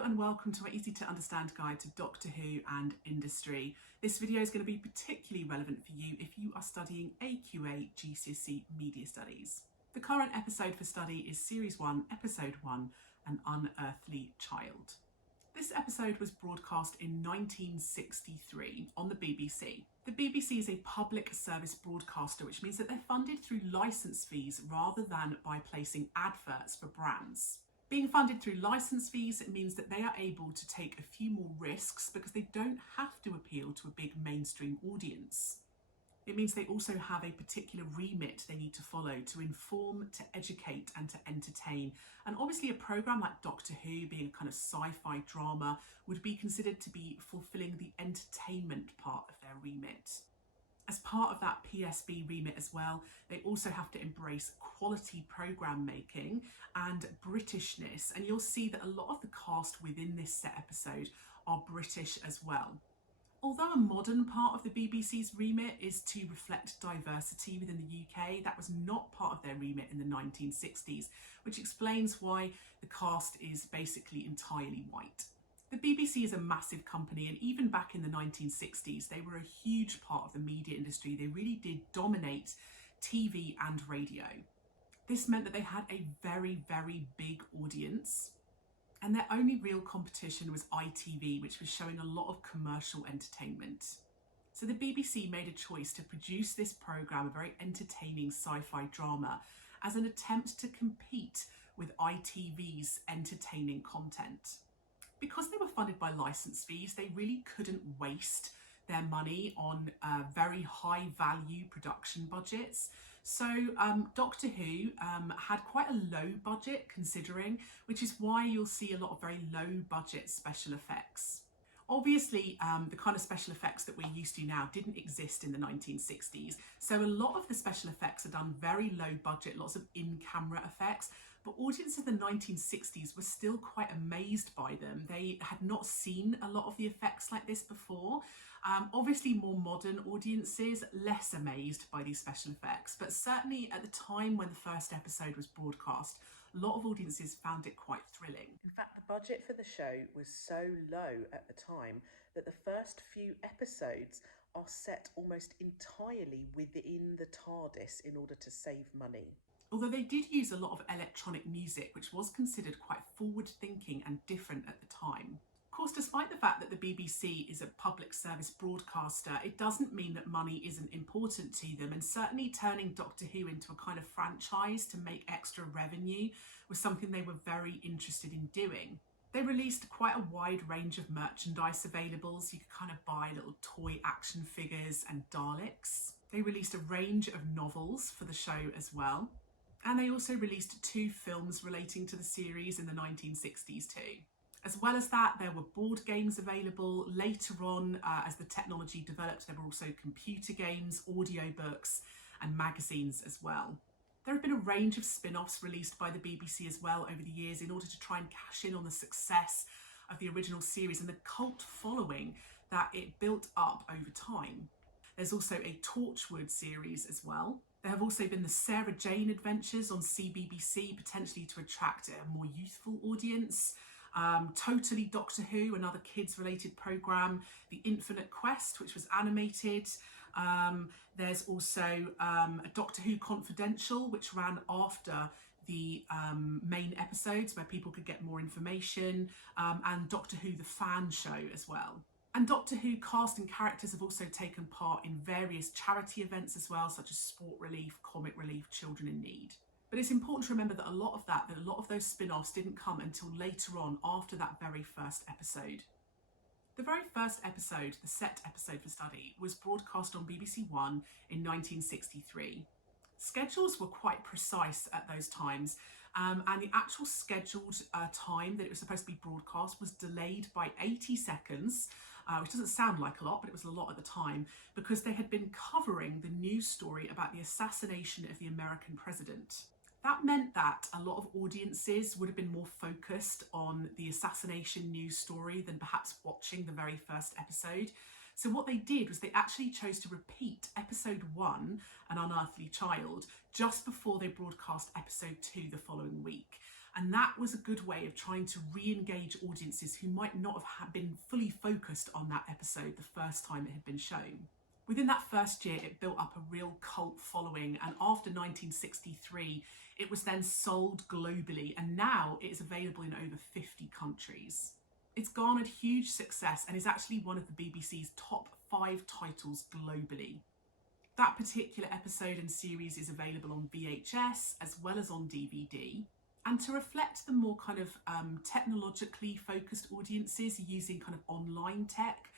Hello and welcome to my easy to understand guide to Doctor Who and industry. This video is going to be particularly relevant for you if you are studying AQA GCSE Media Studies. The current episode for study is Series 1, Episode 1, An Unearthly Child. This episode was broadcast in 1963 on the BBC. The BBC is a public service broadcaster, which means that they're funded through licence fees rather than by placing adverts for brands. Being funded through licence fees, it means that they are able to take a few more risks because they don't have to appeal to a big mainstream audience. It means they also have a particular remit they need to follow to inform, to educate and to entertain. And obviously a programme like Doctor Who, being a kind of sci-fi drama, would be considered to be fulfilling the entertainment part of their remit. As part of that PSB remit as well, they also have to embrace quality programme making and Britishness. And you'll see that a lot of the cast within this set episode are British as well. Although a modern part of the BBC's remit is to reflect diversity within the UK, that was not part of their remit in the 1960s, which explains why the cast is basically entirely white. The BBC is a massive company, and even back in the 1960s, they were a huge part of the media industry. They really did dominate TV and radio. This meant that they had a very, very big audience, and their only real competition was ITV, which was showing a lot of commercial entertainment. So the BBC made a choice to produce this programme, a very entertaining sci-fi drama, as an attempt to compete with ITV's entertaining content. Because they were funded by licence fees, they really couldn't waste their money on very high value production budgets. So Doctor Who had quite a low budget considering, which is why you'll see a lot of very low budget special effects. Obviously, the kind of special effects that we're used to now didn't exist in the 1960s. So a lot of the special effects are done very low budget, lots of in-camera effects. But audiences in the 1960s were still quite amazed by them. They had not seen a lot of the effects like this before. Obviously, more modern audiences, less amazed by these special effects. But certainly at the time when the first episode was broadcast, a lot of audiences found it quite thrilling. In fact, the budget for the show was so low at the time that the first few episodes are set almost entirely within the TARDIS in order to save money. Although they did use a lot of electronic music, which was considered quite forward-thinking and different at the time. Of course, despite the fact that the BBC is a public service broadcaster, it doesn't mean that money isn't important to them, and certainly turning Doctor Who into a kind of franchise to make extra revenue was something they were very interested in doing. They released quite a wide range of merchandise available, so you could kind of buy little toy action figures and Daleks. They released a range of novels for the show as well. And they also released 2 films relating to the series in the 1960s too. As well as that, there were board games available. Later on, as the technology developed, there were also computer games, audiobooks, and magazines as well. There have been a range of spin-offs released by the BBC as well over the years in order to try and cash in on the success of the original series and the cult following that it built up over time. There's also a Torchwood series as well. There have also been the Sarah Jane Adventures on CBBC, potentially to attract a more youthful audience. Totally Doctor Who, another kids-related programme. The Infinite Quest, which was animated. There's also a Doctor Who Confidential, which ran after the main episodes where people could get more information, and Doctor Who the Fan Show as well. And Doctor Who cast and characters have also taken part in various charity events as well, such as Sport Relief, Comic Relief, Children in Need. But it's important to remember that a lot of those spin-offs didn't come until later on, after that very first episode. The very first episode, the set episode for study, was broadcast on BBC One in 1963. Schedules were quite precise at those times, and the actual scheduled time that it was supposed to be broadcast was delayed by 80 seconds, which doesn't sound like a lot, but it was a lot at the time, because they had been covering the news story about the assassination of the American president. That meant that a lot of audiences would have been more focused on the assassination news story than perhaps watching the very first episode. So what they did was they actually chose to repeat episode 1, An Unearthly Child, just before they broadcast episode 2 the following week. And that was a good way of trying to re-engage audiences who might not have been fully focused on that episode the first time it had been shown. Within that first year, it built up a real cult following, and after 1963, it was then sold globally, and now it is available in over 50 countries. It's garnered huge success and is actually one of the BBC's top 5 titles globally. That particular episode and series is available on VHS as well as on DVD. And to reflect the more kind of technologically focused audiences using kind of online tech,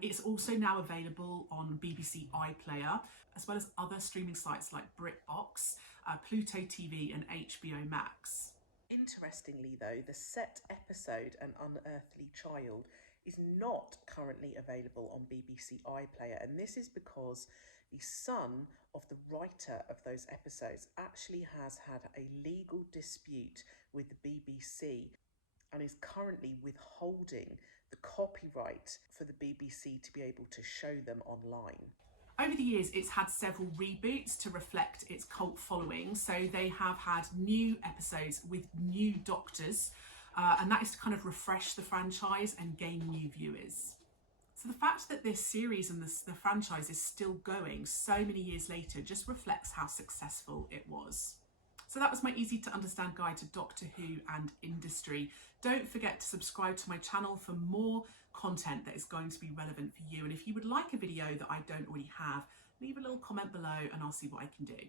it's also now available on BBC iPlayer, as well as other streaming sites like BritBox, Pluto TV and HBO Max. Interestingly though, the set episode An Unearthly Child is not currently available on BBC iPlayer, and this is because the son of the writer of those episodes actually has had a legal dispute with the BBC and is currently withholding the copyright for the BBC to be able to show them online. Over the years, it's had several reboots to reflect its cult following. So they have had new episodes with new doctors, and that is to kind of refresh the franchise and gain new viewers. So the fact that this series and the franchise is still going so many years later just reflects how successful it was. So that was my easy to understand guide to Doctor Who and industry. Don't forget to subscribe to my channel for more content that is going to be relevant for you. And if you would like a video that I don't already have, leave a little comment below and I'll see what I can do.